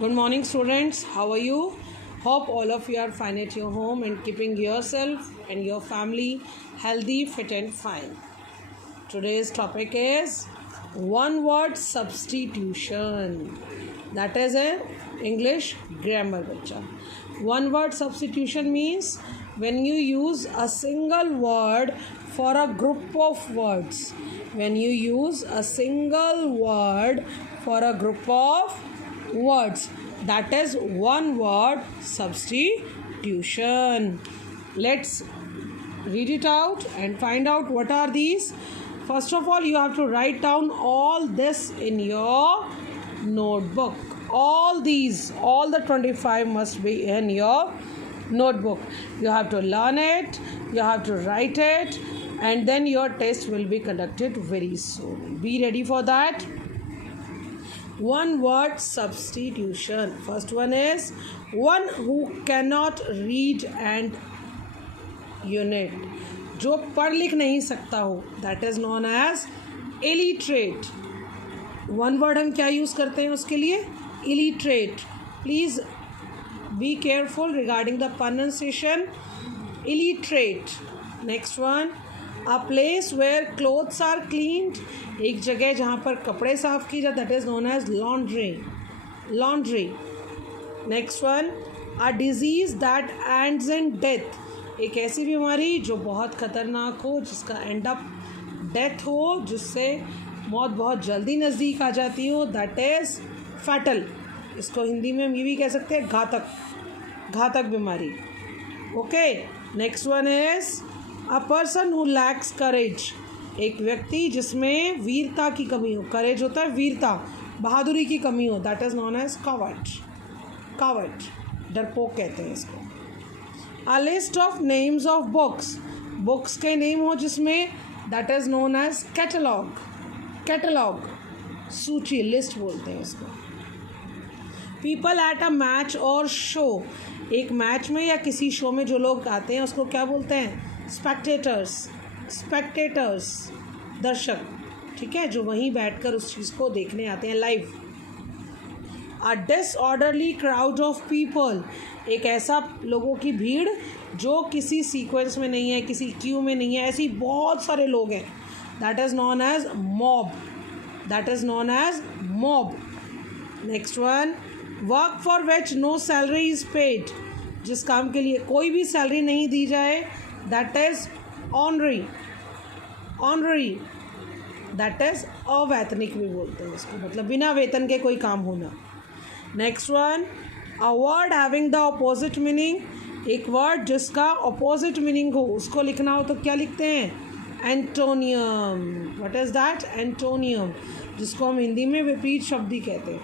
Good morning, students. How are you? Hope all of you are fine at your home and keeping yourself and your family healthy, fit, and fine. Today's topic is one word substitution. That is in English grammar. Bacha. One word substitution means when you use a single word for a group of words. When you use a single word for a group of words, that is one word substitution. Let's read it out and find out what are these. First of all, you have to write down all this in your notebook. All the 25 must be in your notebook. You have to learn it, you have to write it, and then your test will be conducted very soon. Be ready for that. One word substitution. First one is one who cannot read and unit. जो पढ़ लिख नहीं सकता हो, that is known as illiterate. One word हम क्या use करते हैं उसके लिए? Illiterate. Please be careful regarding the pronunciation. Illiterate. Next one, a place where clothes are cleaned. एक जगह जहाँ पर कपड़े साफ़ की जाए, that is known as laundry. Laundry. Next one, a disease that ends in death. एक ऐसी बीमारी जो बहुत ख़तरनाक हो, जिसका एंड अप डेथ हो, जिससे मौत बहुत जल्दी नज़दीक आ जाती हो, that is fatal. इसको हिंदी में हम ये भी कह सकते हैं घातक बीमारी. Okay. Next one is a person who lacks courage. एक व्यक्ति जिसमें वीरता की कमी हो. करेज होता है वीरता, बहादुरी की कमी हो, that is known as coward. डरपोक कहते हैं इसको. A list of names of books के नेम हो जिसमें, that is known as catalogue. सूची, लिस्ट बोलते हैं इसको. People at a match or show. एक मैच में या किसी शो में जो लोग आते हैं उसको क्या बोलते हैं? स्पेक्टेटर्स, दर्शक. ठीक है, जो वहीं बैठकर उस चीज़ को देखने आते हैं live. A disorderly crowd of people. एक ऐसा लोगों की भीड़ जो किसी सीक्वेंस में नहीं है, किसी क्यू में नहीं है, ऐसी बहुत सारे लोग हैं, that is known as mob. Next one, work for which no salary is paid. जिस काम के लिए कोई भी सैलरी नहीं दी जाए, that is honorary. That is अवैतनिक भी बोलते हैं इसको, मतलब बिना वेतन के कोई काम होना. Next one, a word having the opposite meaning. एक वर्ड जिसका अपोजिट मीनिंग हो, उसको लिखना हो तो क्या लिखते हैं? Antonym. What is that? Antonym, जिसको हम हिंदी में विपरीत शब्दी कहते हैं.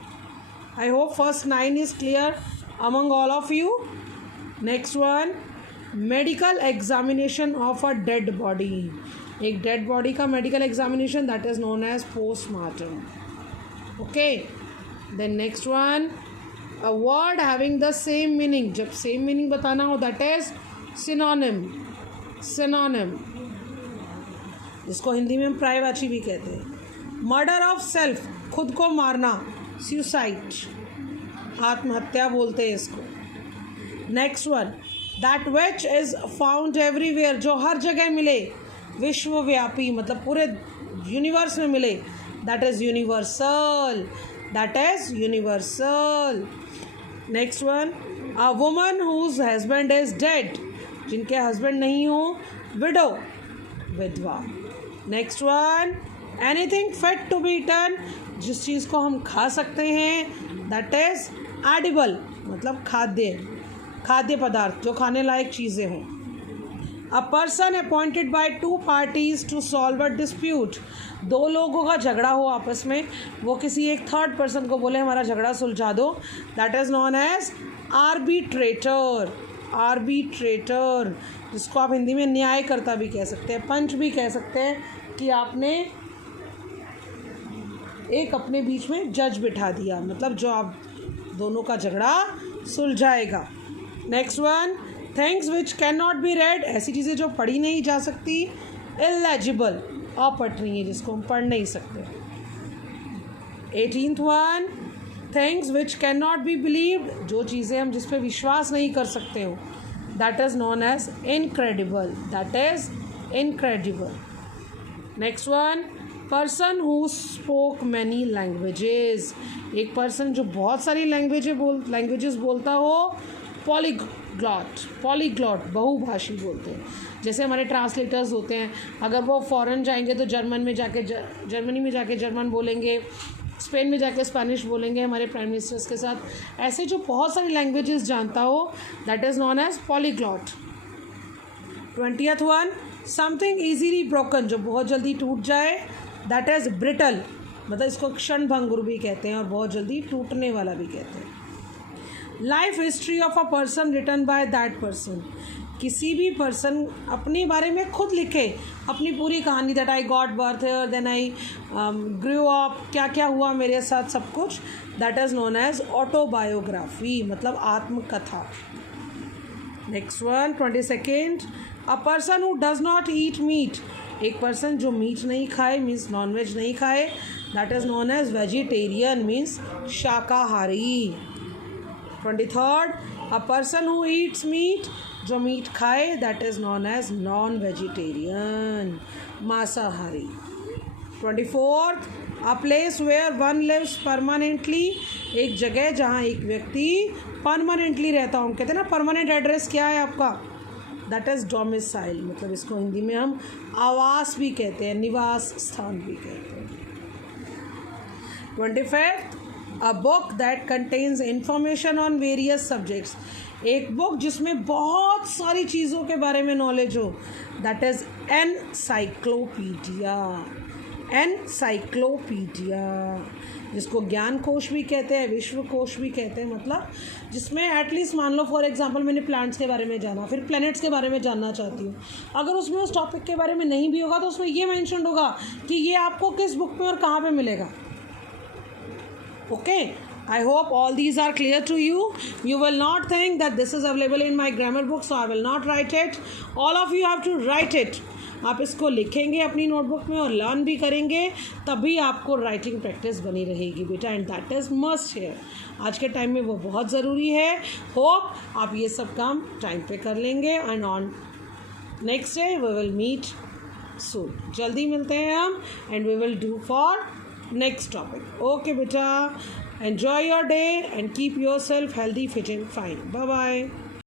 I hope first 9 is clear among all of you. Next one, medical examination of a dead body. एक डेड बॉडी का medical examination, that is known as postmortem. Okay. Then next one, a word having the same meaning. जब same meaning बताना हो, that is synonym. जिसको हिंदी में हम पर्यायवाची भी कहते हैं. मर्डर ऑफ सेल्फ, खुद को मारना, सुसाइड, आत्महत्या बोलते हैं इसको. Next one, that which is found everywhere. जो हर जगह मिले, विश्वव्यापी, मतलब पूरे यूनिवर्स में मिले, that is universal. Next one, a woman whose husband is dead. जिनके हस्बैंड नहीं हो, विडो, विधवा. Next one, anything fit to be eaten. जिस चीज़ को हम खा सकते हैं, दैट इज़ एडिबल, मतलब खाद्य पदार्थ, जो खाने लायक चीज़ें हों. A person appointed by 2 parties to solve a dispute. 2 लोगों का झगड़ा हो आपस में, वो किसी एक थर्ड पर्सन को बोले हमारा झगड़ा सुलझा दो, that is known as arbitrator. जिसको आप हिंदी में न्यायकर्ता भी कह सकते हैं, पंच भी कह सकते हैं, कि आपने एक अपने बीच में जज बिठा दिया, मतलब जो आप दोनों का झगड़ा सुलझाएगा. Next one, things which can not be read. ऐसी चीज़ें जो पढ़ी नहीं जा सकती. इलेजिबल, अपठनीय, जिसको हम पढ़ नहीं सकते. 18th one, things which can not B believed, जो चीज़ें हम जिस पे विश्वास नहीं कर सकते हो, that is known as incredible, that is incredible. Next one, person who spoke many languages. एक पर्सन जो बहुत सारी लैंग्वेजेस बोलता हो, पॉलीग्लॉट बहुभाषी बोलते हैं. जैसे हमारे ट्रांसलेटर्स होते हैं, अगर वो फॉरेन जाएंगे तो जर्मनी में जाके जर्मन बोलेंगे, स्पेन में जाके स्पेनिश बोलेंगे हमारे प्राइम मिनिस्टर्स के साथ. ऐसे जो बहुत सारी लैंग्वेजेस जानता हो, that is known as polyglot. 20th one, something easily broken, जो बहुत जल्दी टूट जाए, दैट इज़ ब्रिटल. मतलब इसको क्षणभंगुर भी कहते हैं और बहुत जल्दी टूटने वाला भी कहते हैं. Life history of a person written by that person. किसी भी पर्सन अपने बारे में खुद लिखे अपनी पूरी कहानी, that I got birth here, then I grew up, क्या क्या हुआ मेरे साथ सब कुछ, that is known as autobiography, मतलब आत्मकथा. Next one, 22nd, a person who does not eat meat. एक पर्सन जो मीट नहीं खाए, मीन्स नॉन वेज नहीं खाए, that is known as vegetarian, means शाकाहारी. 23rd, a person who eats meat, जो मीट खाए, that is known as non vegetarian, मांसाहारी. 24th, a place where one lives permanently. एक जगह जहाँ एक व्यक्ति परमानेंटली रहता हूँ, कहते हैं ना परमानेंट एड्रेस क्या है आपका, दैट इज़ डोमिसाइल. मतलब इसको हिंदी में हम आवास भी कहते हैं, निवास स्थान भी कहते हैं. 25th, a book that contains information on various subjects. एक बुक जिसमें बहुत सारी चीज़ों के बारे में नॉलेज हो, दैट इज़ एनसाइक्लोपीडिया. जिसको ज्ञान कोश भी कहते हैं, विश्व कोश भी कहते हैं. मतलब जिसमें एटलीस्ट मान लो फॉर एग्जांपल मैंने प्लांट्स के बारे में जाना, फिर प्लैनेट्स के बारे में जानना चाहती हूँ, अगर उसमें उस टॉपिक के बारे में नहीं भी होगा तो उसमें ये मेंशन होगा कि ये आपको किस बुक में और कहाँ पे मिलेगा. Okay, I hope all these are clear to you. You will not think that this is available in my grammar book, so I will not write it. All of you have to write it. आप इसको लिखेंगे अपनी notebook में और learn भी करेंगे, तभी आपको राइटिंग प्रैक्टिस बनी रहेगी बेटा, एंड दैट इज़ मस्ट है. आज के टाइम में वो बहुत ज़रूरी है. होप आप ये सब काम टाइम पे कर लेंगे, and on next day we will meet soon. जल्दी मिलते हैं हम, and we will do for next topic. Okay beta, enjoy your day and keep yourself healthy, fit and fine. Bye bye.